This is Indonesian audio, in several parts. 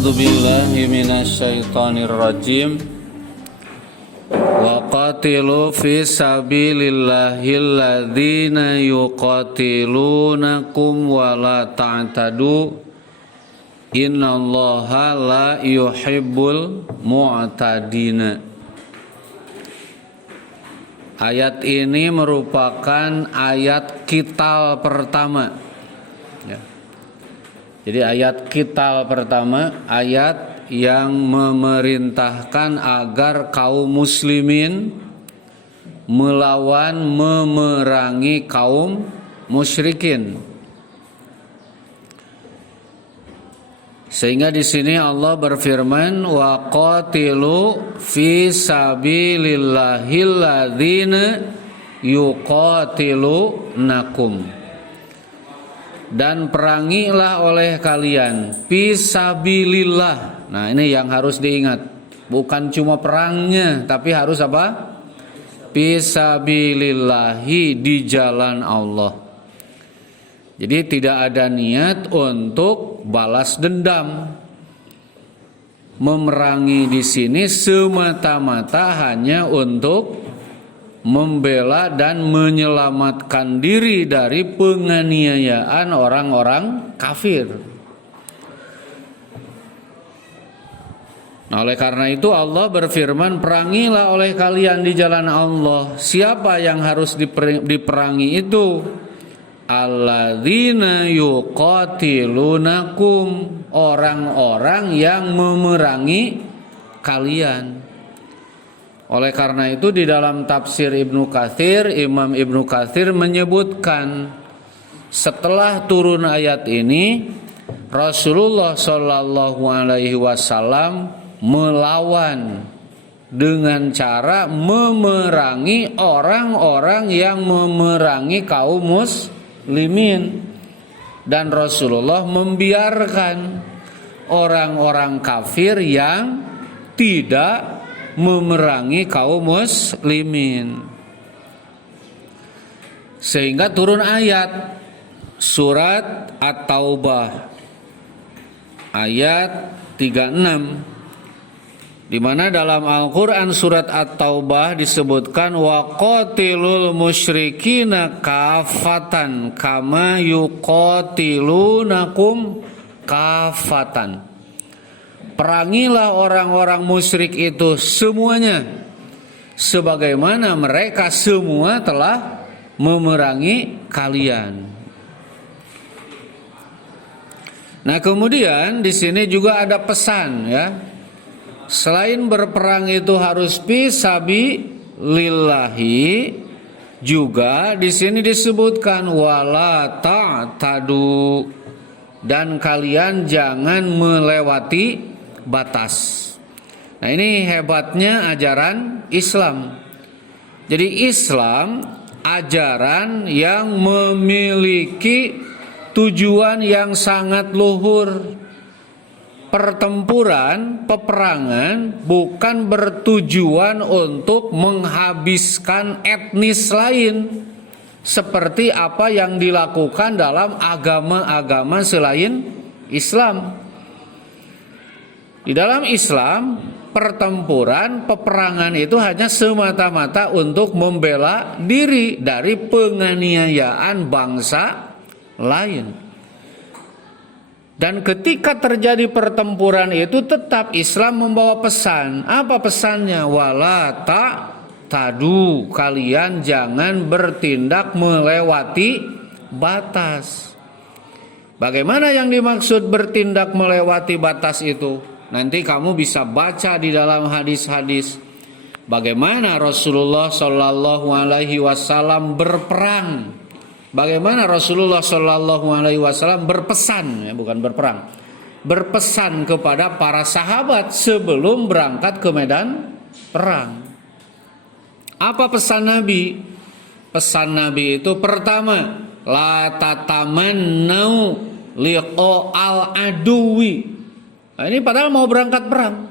A'udzu billahi minasyaitonir rajim. Wa qatilu fi sabilillahil ladzina yuqatilunakum wa la ta'tadu. Innallaha la yuhibbul mu'tadina. Ayat ini merupakan ayat qital pertama. Ya. Jadi ayat qital pertama, ayat yang memerintahkan agar kaum muslimin melawan, memerangi kaum musyrikin. Sehingga di sini Allah berfirman, wa qatilu fi sabilillahil ladzina yuqatilunakum. Dan perangilah oleh kalian fi sabilillah. Nah, ini yang harus diingat. Bukan cuma perangnya, tapi harus apa? Fi sabilillahi, di jalan Allah. Jadi tidak ada niat untuk balas dendam. Memerangi di sini semata-mata hanya untuk membela dan menyelamatkan diri dari penganiayaan orang-orang kafir. Nah, oleh karena itu Allah berfirman, perangilah oleh kalian di jalan Allah. Siapa yang harus diperangi itu? Alladzina yuqatilunakum, orang-orang yang memerangi kalian. Oleh karena itu di dalam tafsir Ibnu Katsir, Imam Ibnu Katsir menyebutkan setelah turun ayat ini Rasulullah Shallallahu Alaihi Wasallam melawan dengan cara memerangi orang-orang yang memerangi kaum muslimin, dan Rasulullah membiarkan orang-orang kafir yang tidak memerangi kaum muslimin. Sehingga turun ayat surat At-Taubah ayat 36, di mana dalam Al-Qur'an surat At-Taubah disebutkan wa qatilul musyrikina kafatan kama yuqatilunakum kafatan. Perangilah orang-orang musyrik itu semuanya, sebagaimana mereka semua telah memerangi kalian. Nah, kemudian di sini juga ada pesan, ya. Selain berperang itu harus fisabilillahi, juga di sini disebutkan wala ta'tadu, dan kalian jangan melewati batas. Nah, ini hebatnya ajaran Islam. Jadi Islam ajaran yang memiliki tujuan yang sangat luhur. Pertempuran, peperangan bukan bertujuan untuk menghabiskan etnis lain seperti apa yang dilakukan dalam agama-agama selain Islam. Di dalam Islam, pertempuran, peperangan itu hanya semata-mata untuk membela diri dari penganiayaan bangsa lain. Dan ketika terjadi pertempuran itu tetap Islam membawa pesan. Apa pesannya? Wala ta'tadu, kalian jangan bertindak melewati batas. Bagaimana yang dimaksud bertindak melewati batas itu? Nanti kamu bisa baca di dalam hadis-hadis bagaimana Rasulullah Shallallahu Alaihi Wasallam berperang, bagaimana Rasulullah Shallallahu Alaihi Wasallam berpesan, ya, bukan berperang, berpesan kepada para sahabat sebelum berangkat ke medan perang. Apa pesan Nabi? Pesan Nabi itu pertama, la tatamannau liqa'al aduwi. Nah, ini padahal mau berangkat perang.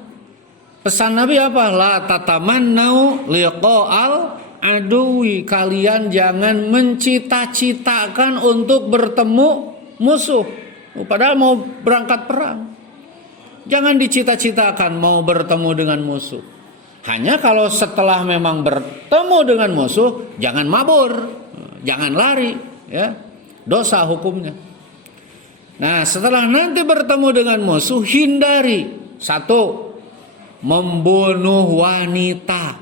Pesan Nabi apa? La tatamannau liqa'al aduwi, kalian jangan mencita-citakan untuk bertemu musuh, padahal mau berangkat perang. Jangan dicita-citakan mau bertemu dengan musuh. Hanya kalau setelah memang bertemu dengan musuh, jangan mabur, jangan lari, ya. Dosa hukumnya. Nah, setelah nanti bertemu dengan musuh, hindari. 1, membunuh wanita.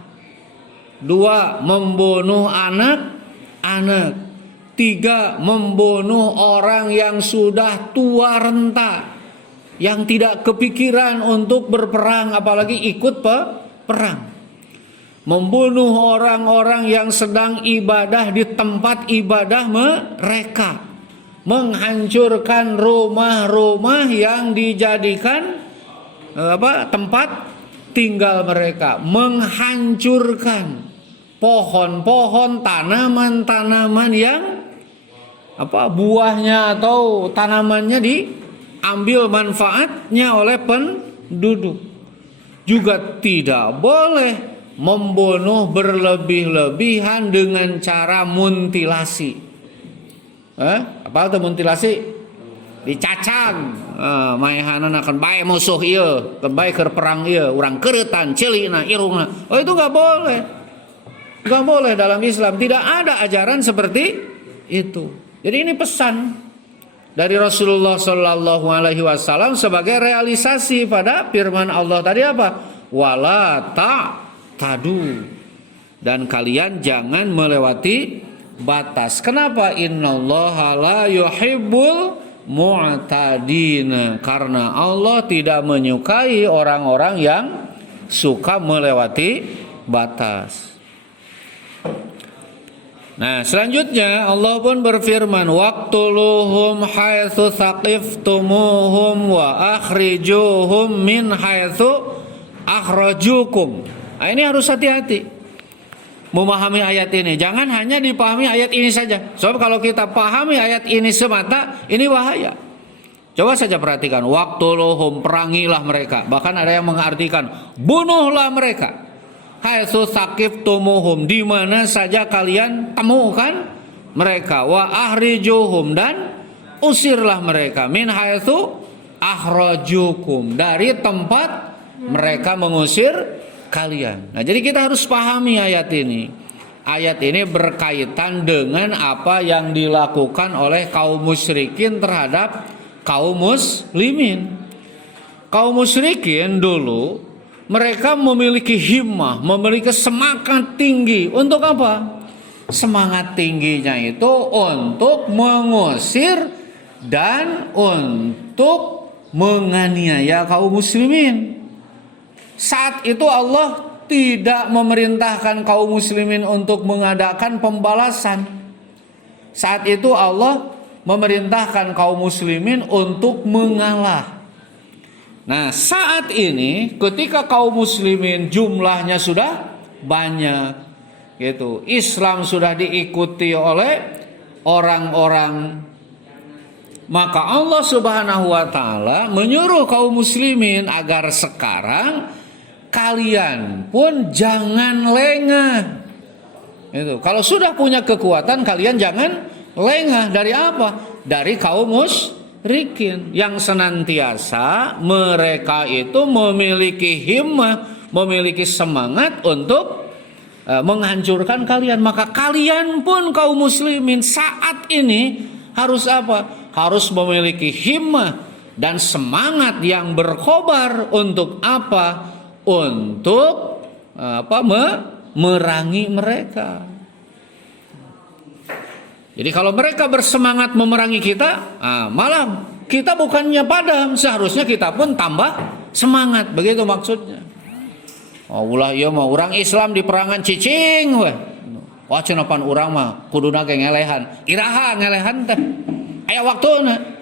2, membunuh anak-anak. 3, membunuh orang yang sudah tua renta, yang tidak kepikiran untuk berperang, apalagi ikut perang. Membunuh orang-orang yang sedang ibadah di tempat ibadah mereka. Menghancurkan rumah-rumah yang dijadikan tempat tinggal mereka. Menghancurkan pohon-pohon, tanaman-tanaman yang buahnya atau tanamannya diambil manfaatnya oleh penduduk. Juga tidak boleh membunuh berlebih-lebihan dengan cara mutilasi. Apa itu mutilasi? Dicacang. Maehanan akan bae musuh ieu, akan bae keur perang ieu, urang keuretan, ceulina, irungna. Oh, itu enggak boleh. Enggak boleh dalam Islam. Tidak ada ajaran seperti itu. Jadi ini pesan dari Rasulullah Shallallahu Alaihi Wasallam sebagai realisasi pada firman Allah tadi apa? Wala tadu, dan kalian jangan melewati batas. Kenapa? Innallaha la yuhibbul mu'tadin. Karena Allah tidak menyukai orang-orang yang suka melewati batas. Nah, selanjutnya Allah pun berfirman, waqtuluhum haitsu tsaqiftumuhum wa akhrijuhum min haitsu akhrajukum. Nah, ini harus hati-hati memahami ayat ini. Jangan hanya dipahami ayat ini saja. Sebab kalau kita pahami ayat ini semata, ini bahaya. Coba saja perhatikan, waqtuluhum, perangilah mereka. Bahkan ada yang mengartikan bunuhlah mereka. Haitsu tsaqiftumuhum, di mana saja kalian temukan mereka. Wa akhrijuhum, dan usirlah mereka. Min haitsu akhrajukum, dari tempat mereka mengusir kalian. Nah, jadi kita harus pahami ayat ini. Ayat ini berkaitan dengan apa yang dilakukan oleh kaum musyrikin terhadap kaum muslimin. Kaum musyrikin dulu mereka memiliki himmah, memiliki semangat tinggi. Untuk apa? Semangat tingginya itu untuk mengusir dan untuk menganiaya kaum muslimin. Saat itu Allah tidak memerintahkan kaum muslimin untuk mengadakan pembalasan. Saat itu Allah memerintahkan kaum muslimin untuk mengalah. Nah, saat ini ketika kaum muslimin jumlahnya sudah banyak, gitu, Islam sudah diikuti oleh orang-orang, maka Allah Subhanahu wa taala menyuruh kaum muslimin agar sekarang kalian pun jangan lengah. Itu. Kalau sudah punya kekuatan, kalian jangan lengah. Dari apa? Dari kaum musyrikin yang senantiasa mereka itu memiliki himmah, memiliki semangat untuk menghancurkan kalian. Maka kalian pun kaum muslimin saat ini harus apa? Harus memiliki himmah dan semangat yang berkobar untuk apa? Untuk memerangi mereka. Jadi kalau mereka bersemangat memerangi kita, malah kita bukannya padam, seharusnya kita pun tambah semangat. Begitu maksudnya. Ulah ieu mah urang Islam di perangan cicing we. Wah cenah pan urang mah kuduna ge ngelehan. Iraha ngelehan teh. Aya waktuna.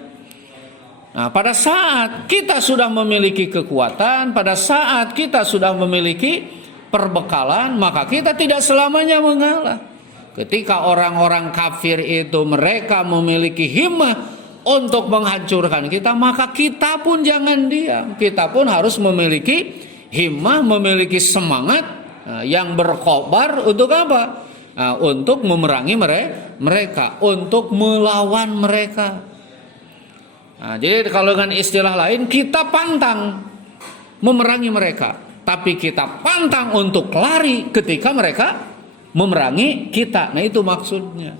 Nah, pada saat kita sudah memiliki kekuatan, pada saat kita sudah memiliki perbekalan, maka kita tidak selamanya mengalah. Ketika orang-orang kafir itu mereka memiliki himmah untuk menghancurkan kita, maka kita pun jangan diam. Kita pun harus memiliki himmah, memiliki semangat yang berkobar untuk apa? Untuk memerangi mereka, untuk melawan mereka. Nah, jadi kalau dengan istilah lain kita pantang memerangi mereka, tapi kita pantang untuk lari ketika mereka memerangi kita. Nah, itu maksudnya.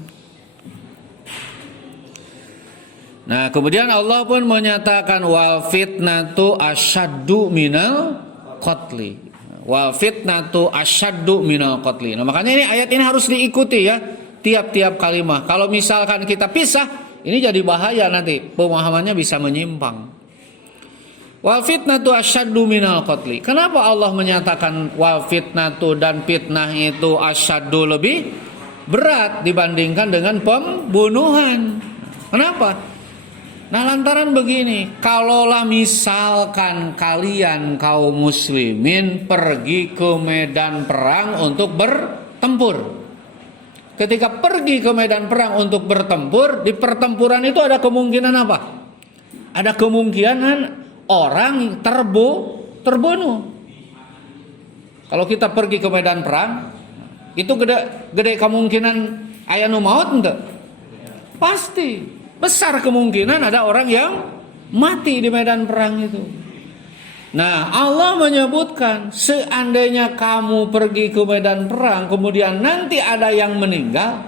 Nah, kemudian Allah pun menyatakan wal fitnatu asyaddu minal qatli. Wal fitnatu asyaddu minal qatli. Nah, makanya ini ayat ini harus diikuti ya, tiap-tiap kalimat. Kalau misalkan kita pisah, ini jadi bahaya nanti, pemahamannya bisa menyimpang. Wal fitnatu asyaddu minal qatli. Kenapa Allah menyatakan wal fitnatu dan fitnah itu asyaddu lebih berat dibandingkan dengan pembunuhan? Kenapa? Nah, lantaran begini, kalaulah misalkan kalian kaum muslimin pergi ke medan perang untuk bertempur. Ketika pergi ke medan perang untuk bertempur, di pertempuran itu ada kemungkinan apa? Ada kemungkinan orang terbunuh. Kalau kita pergi ke medan perang, itu gede kemungkinan aya nu maut ente? Pasti. Besar kemungkinan ada orang yang mati di medan perang itu. Nah, Allah menyebutkan seandainya kamu pergi ke medan perang, kemudian nanti ada yang meninggal,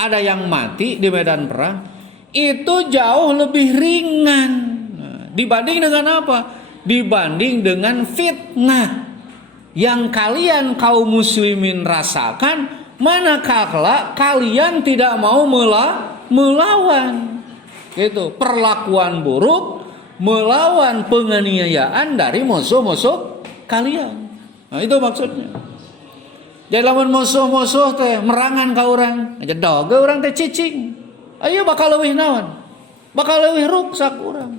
ada yang mati di medan perang, itu jauh lebih ringan. Nah, dibanding dengan apa? Dibanding dengan fitnah yang kalian kaum muslimin rasakan, manakala kalian tidak mau melawan. Gitu, perlakuan buruk, melawan penganiayaan dari musuh-musuh kalian. Nah, itu maksudnya. Jadi lamun musuh-musuh teh merangan ka urang, jedog urang teh cicing. Ayo bakal leuwih naon? Bakal leuwih ruksak urang.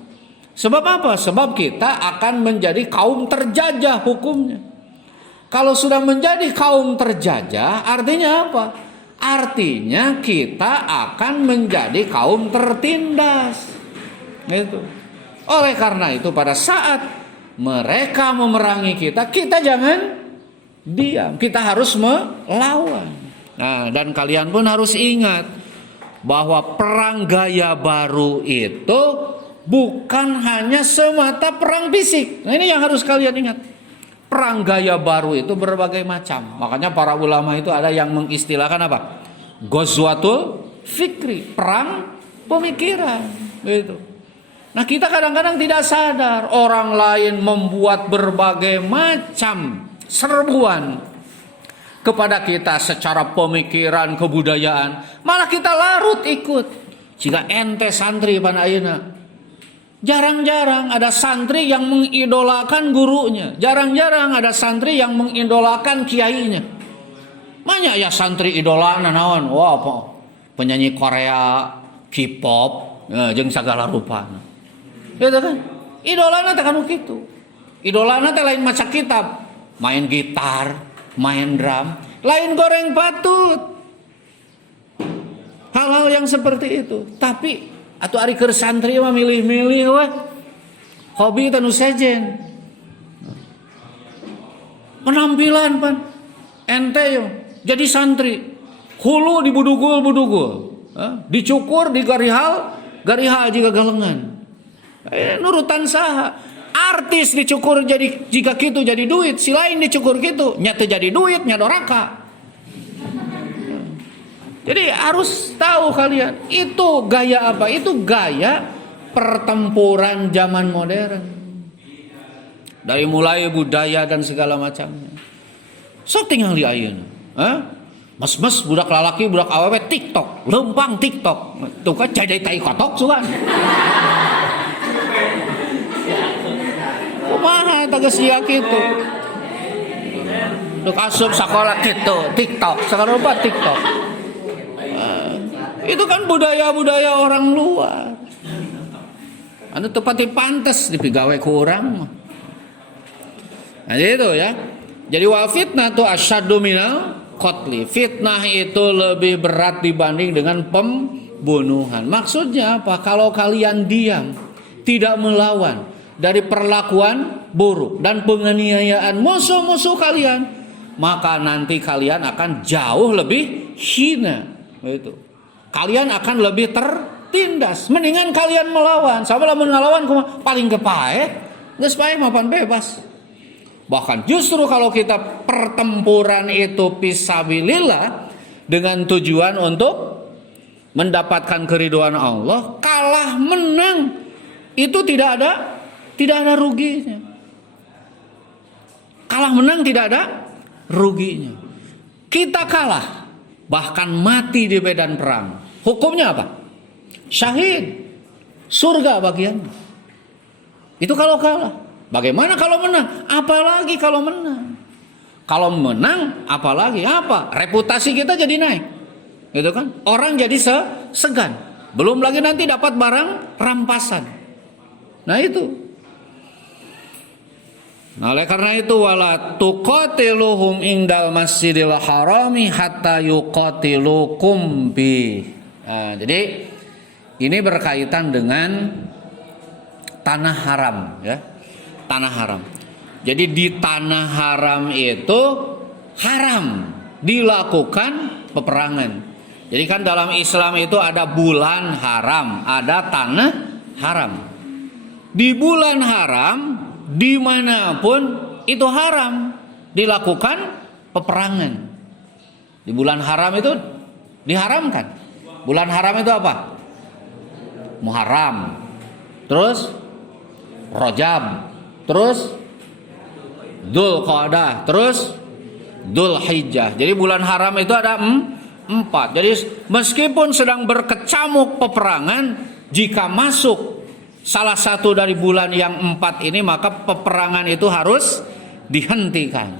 Sebab apa? Sebab kita akan menjadi kaum terjajah hukumnya. Kalau sudah menjadi kaum terjajah, artinya apa? Artinya kita akan menjadi kaum tertindas. Gitu. Oleh karena itu pada saat mereka memerangi kita, kita jangan diam. Kita harus melawan. Nah, dan kalian pun harus ingat bahwa perang gaya baru itu bukan hanya semata perang fisik. Nah, ini yang harus kalian ingat. Perang gaya baru itu berbagai macam. Makanya para ulama itu ada yang mengistilahkan apa? Ghazwatul fikri, perang pemikiran. Gitu. Nah, kita kadang-kadang tidak sadar orang lain membuat berbagai macam serbuan kepada kita secara pemikiran, kebudayaan. Malah kita larut ikut. Jika ente santri pada ayeuna, jarang-jarang ada santri yang mengidolakan gurunya. Jarang-jarang ada santri yang mengidolakan kiainya. Banyak ya santri idolana naon? Wah, apa? Penyanyi Korea, K-pop, jeung sagala rupana. Gitu kan? Idolana teh kanu kitu. Idolana teh lain maca kitab, main gitar, main drum, lain goreng patut. Hal-hal yang seperti itu. Tapi atuh ari keur santri mah milih-milih weh. Hobi tanu sejen. Penampilan pan ente yo jadi santri. Hulu dibudugul-budugul. Dicukur di garihal jika galengan. Nurutan saha. Artis dicukur jadi jika kitu jadi duit, si lain dicukur kitu nya teu jadi duit, nya doraka. Jadi harus tahu kalian, itu gaya apa? Itu gaya pertempuran zaman modern. Dari mulai budaya dan segala macamnya. So tinggal di ayeuna. Mas budak lalaki, budak awewe TikTok, lempang TikTok. Tuh kan jadi tai kotok sugan. Kumaha tegas dia kitu. Duk asup sakola kitu, TikTok, sakola TikTok. Itu kan budaya-budaya orang luar. Anu tepati pantes dipigawe ku urang. Nah itu ya. Jadi wal fitnah tu asyaddu minal qatli. Fitnah itu lebih berat dibanding dengan pembunuhan. Maksudnya apa? Kalau kalian diam, tidak melawan dari perlakuan buruk dan penganiayaan musuh-musuh kalian, maka nanti kalian akan jauh lebih hina. Itu. Kalian akan lebih tertindas. Mendingan kalian melawan. Sabab lamun ngalawan paling kepae, geus pae mapan bebas. Bahkan justru kalau kita pertempuran itu fisabilillah dengan tujuan untuk mendapatkan keridhaan Allah, kalah menang itu tidak ada ruginya. Kalah menang tidak ada ruginya. Kita kalah, bahkan mati di medan perang. Hukumnya apa? Syahid. Surga bagian. Itu kalau kalah. Bagaimana kalau menang? Apalagi kalau menang. Kalau menang, apalagi apa? Reputasi kita jadi naik. Gitu kan? Orang jadi segan. Belum lagi nanti dapat barang rampasan. Nah itu. Nah, oleh karena itu wala tuqatiluhum indal masjidil harami hatta yuqatilukum bi. Nah, jadi ini berkaitan dengan tanah haram ya. Tanah haram. Jadi di tanah haram itu haram dilakukan peperangan. Jadi kan dalam Islam itu ada bulan haram, ada tanah haram. Di bulan haram dimanapun itu haram dilakukan peperangan. Di bulan haram itu diharamkan. Bulan haram itu apa? Muharram, terus Rajab, terus Dzulqa'dah, terus Dzulhijjah. Jadi bulan haram itu ada 4. Jadi meskipun sedang berkecamuk peperangan, jika masuk salah satu dari bulan yang 4 ini, maka peperangan itu harus dihentikan.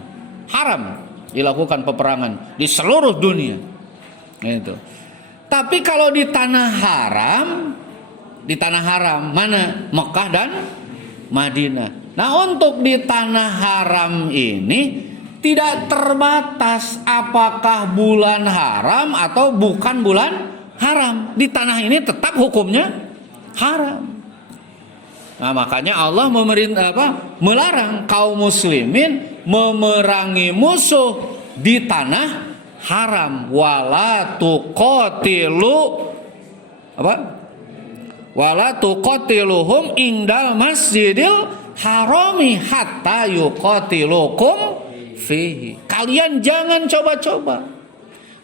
Haram dilakukan peperangan di seluruh dunia. Gitu. Tapi kalau di tanah haram mana? Mekah dan Madinah. Nah, untuk di tanah haram ini tidak terbatas apakah bulan haram atau bukan bulan haram. Di tanah ini tetap hukumnya haram. Nah, makanya Allah melarang kaum muslimin memerangi musuh di tanah haram. Wala tuqatiluhum indal masjidil harami hatta yuqatilukum fihi. Kalian jangan coba-coba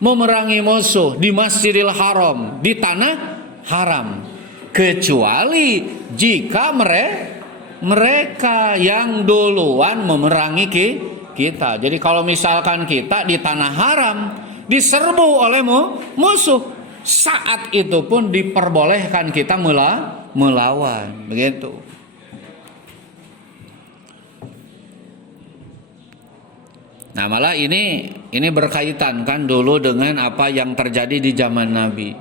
memerangi musuh di Masjidil Haram, di tanah haram, kecuali jika mereka yang duluan memerangi kita. Jadi kalau misalkan kita di tanah haram diserbu oleh musuh, saat itu pun diperbolehkan kita melawan, begitu. Nah, malah ini berkaitan kan dulu dengan apa yang terjadi di zaman Nabi.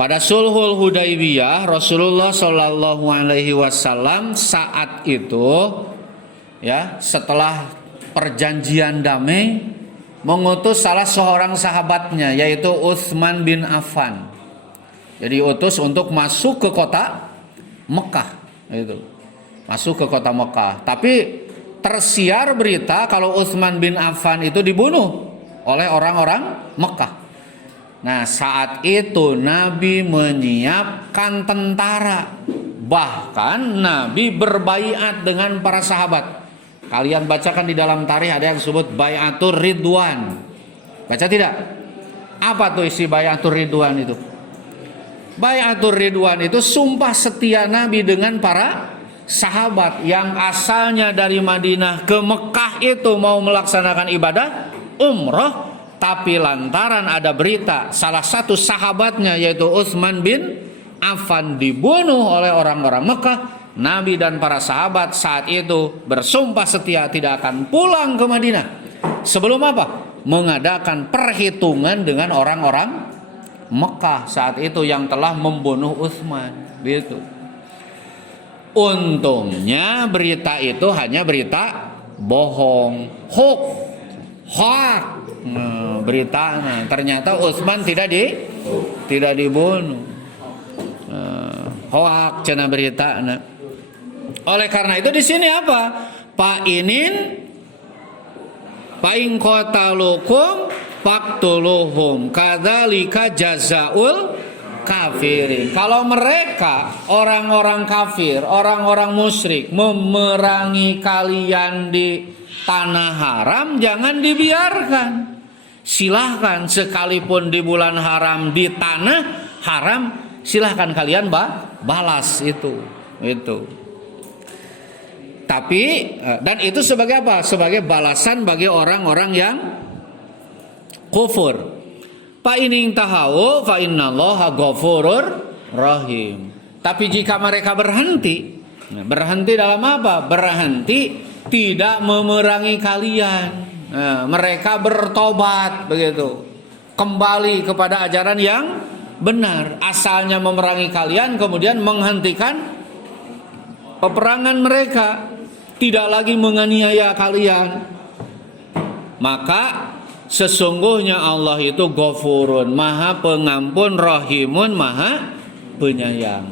Pada Sulhul Hudaibiyah, Rasulullah Shallallahu Alaihi Wasallam saat itu, ya, setelah perjanjian damai, mengutus salah seorang sahabatnya, yaitu Utsman bin Affan. Jadi utus untuk masuk ke kota Mekah, itu masuk ke kota Mekah. Tapi tersiar berita kalau Utsman bin Affan itu dibunuh oleh orang-orang Mekah. Nah, saat itu Nabi menyiapkan tentara. Bahkan Nabi berbaiat dengan para sahabat. Kalian bacakan di dalam tarikh ada yang disebut Bai'atur Ridwan. Baca tidak? Apa tuh isi Bai'atur Ridwan itu? Bai'atur Ridwan itu sumpah setia Nabi dengan para sahabat yang asalnya dari Madinah ke Mekah itu mau melaksanakan ibadah umroh, tapi lantaran ada berita salah satu sahabatnya yaitu Utsman bin Affan dibunuh oleh orang-orang Mekah, Nabi dan para sahabat saat itu bersumpah setia tidak akan pulang ke Madinah sebelum apa? Mengadakan perhitungan dengan orang-orang Mekah saat itu yang telah membunuh Utsman, gitu. Untungnya berita itu hanya berita bohong, hoax. Berita, ternyata Utsman tidak dibunuh. Hoax cenah berita. Oleh karena itu di sini apa? Fa'in qatalukum faqtuluhum kadzalika jazaul kafirin. Kalau mereka orang-orang kafir, orang-orang musyrik memerangi kalian di tanah haram, jangan dibiarkan. Silahkan sekalipun di bulan haram, di tanah haram, silahkan kalian balas itu. Tapi dan itu sebagai apa? Sebagai balasan bagi orang-orang yang kufur. Fa in tahawu fa innallaha ghafurur rahim. Tapi jika mereka berhenti dalam apa? Berhenti tidak memerangi kalian. Mereka bertobat begitu. Kembali kepada ajaran yang benar. Asalnya memerangi kalian, kemudian menghentikan peperangan mereka, tidak lagi menganiaya kalian, maka sesungguhnya Allah itu Ghafurun, Maha Pengampun, Rahimun, Maha Penyayang.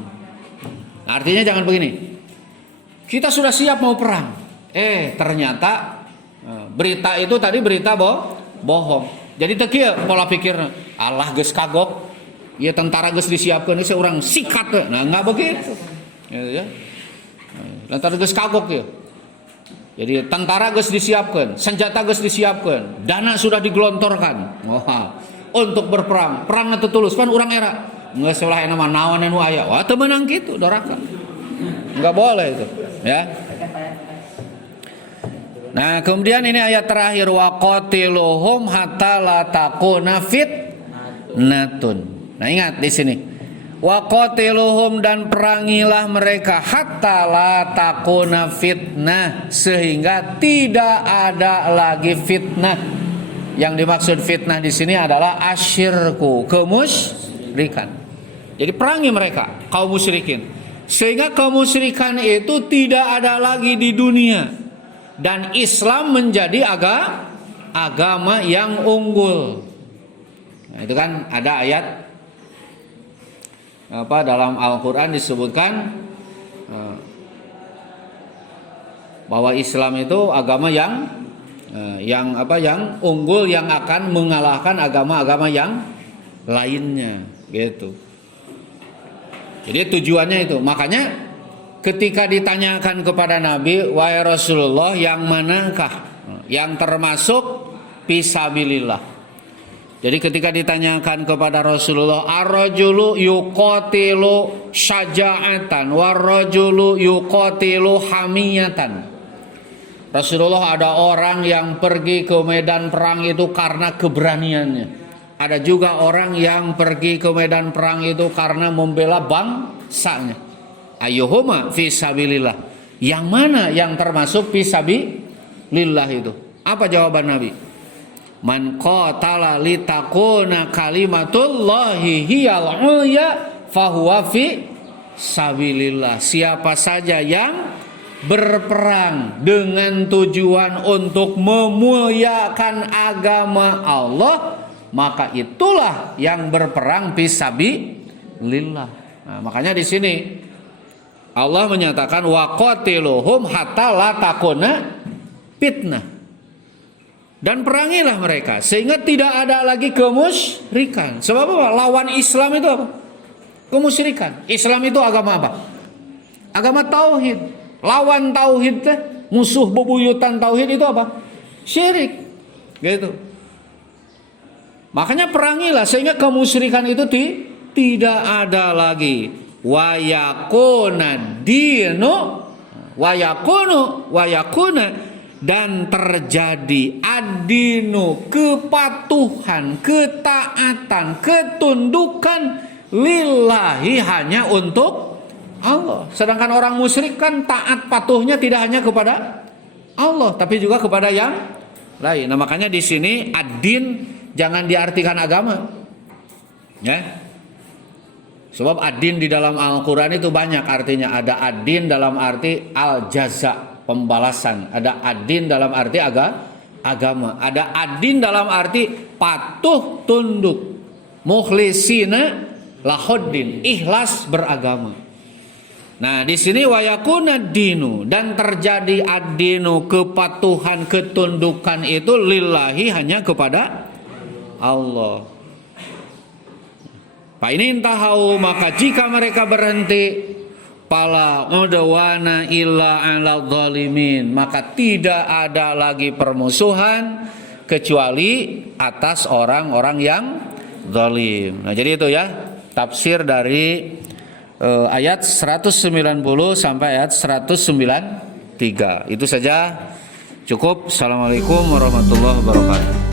Artinya jangan begini, kita sudah siap mau perang, ternyata berita itu tadi berita bohong. Jadi tekieu pola pikir, Allah geus kagok, ya tentara geus disiapkeun ini seorang sikat. Nah, enggak begitu. Ya. Tentara geus kagok ya. Jadi tentara geus disiapkan, senjata geus disiapkan, dana sudah digelontorkan. Untuk berperang, perangna teu tulus pan urang era. Geus ulah ena mah naon anu aya. Wah teu meunang kitu doraka. Enggak boleh itu, ya. Nah, kemudian ini ayat terakhir wa qatiluhum hatta la takuna fitnatun. Nah, ingat di sini. Wa qatiluhum, dan perangilah mereka hatta la takuna fitnah, sehingga tidak ada lagi fitnah. Yang dimaksud fitnah di sini adalah asyirku, kemusyrikan. Jadi perangi mereka kaum musyrikin, sehingga kemusyrikan itu tidak ada lagi di dunia dan Islam menjadi agama yang unggul. Nah, itu kan ada ayat dalam Al-Quran disebutkan bahwa Islam itu agama yang unggul, yang akan mengalahkan agama-agama yang lainnya, gitu. Jadi tujuannya itu. Makanya ketika ditanyakan kepada Nabi, wahai Rasulullah, yang manakah yang termasuk fisabilillah? Jadi ketika ditanyakan kepada Rasulullah, ar-rajulu yuqatilu syaja'atan war-rajulu yuqatilu hamiyatan. Rasulullah, ada orang yang pergi ke medan perang itu karena keberaniannya. Ada juga orang yang pergi ke medan perang itu karena membela bangsanya. Ayyuhuma fisabilillah. Yang mana yang termasuk fisabilillah itu? Apa jawaban Nabi? Man qatala litakuna kalimatullahi hiyal ulya fahuwa fi sabilillah. Siapa saja yang berperang dengan tujuan untuk memuliakan agama Allah, maka itulah yang berperang fi sabilillah. Nah, makanya di sini Allah menyatakan wa qatiluhum hatta la takuna fitnah. Dan perangilah mereka sehingga tidak ada lagi kemusyrikan. Sebab apa? Lawan Islam itu apa? Kemusyrikan. Islam itu agama apa? Agama tauhid. Lawan tauhid teh, musuh bebuyutan tauhid itu apa? Syirik. Gitu. Makanya perangilah sehingga kemusyrikan itu tidak ada lagi. Wa yakuna dinu wa yakuna, dan terjadi adinu, kepatuhan, ketaatan, ketundukan lillahi, hanya untuk Allah. Sedangkan orang musyrik kan taat patuhnya tidak hanya kepada Allah, tapi juga kepada yang lain. Nah, makanya di sini ad-din jangan diartikan agama, ya. Sebab ad-din di dalam Al-Quran itu banyak artinya. Ada ad-din dalam arti al-jaza, pembalasan. Ada ad-din dalam arti agama. Ada ad-din dalam arti patuh tunduk. Mukhlisina lahuddin, ikhlas beragama. Nah, di sini wayakuna dinu, dan terjadi ad-dinu, kepatuhan, ketundukan itu lillahi, hanya kepada Allah. Fa in tahau, maka jika mereka berhenti, fala udwana illa 'alal zalimin, maka tidak ada lagi permusuhan kecuali atas orang-orang yang zalim. Nah, jadi itu ya tafsir dari ayat 190 sampai ayat 193. Itu saja cukup. Assalamualaikum warahmatullahi wabarakatuh.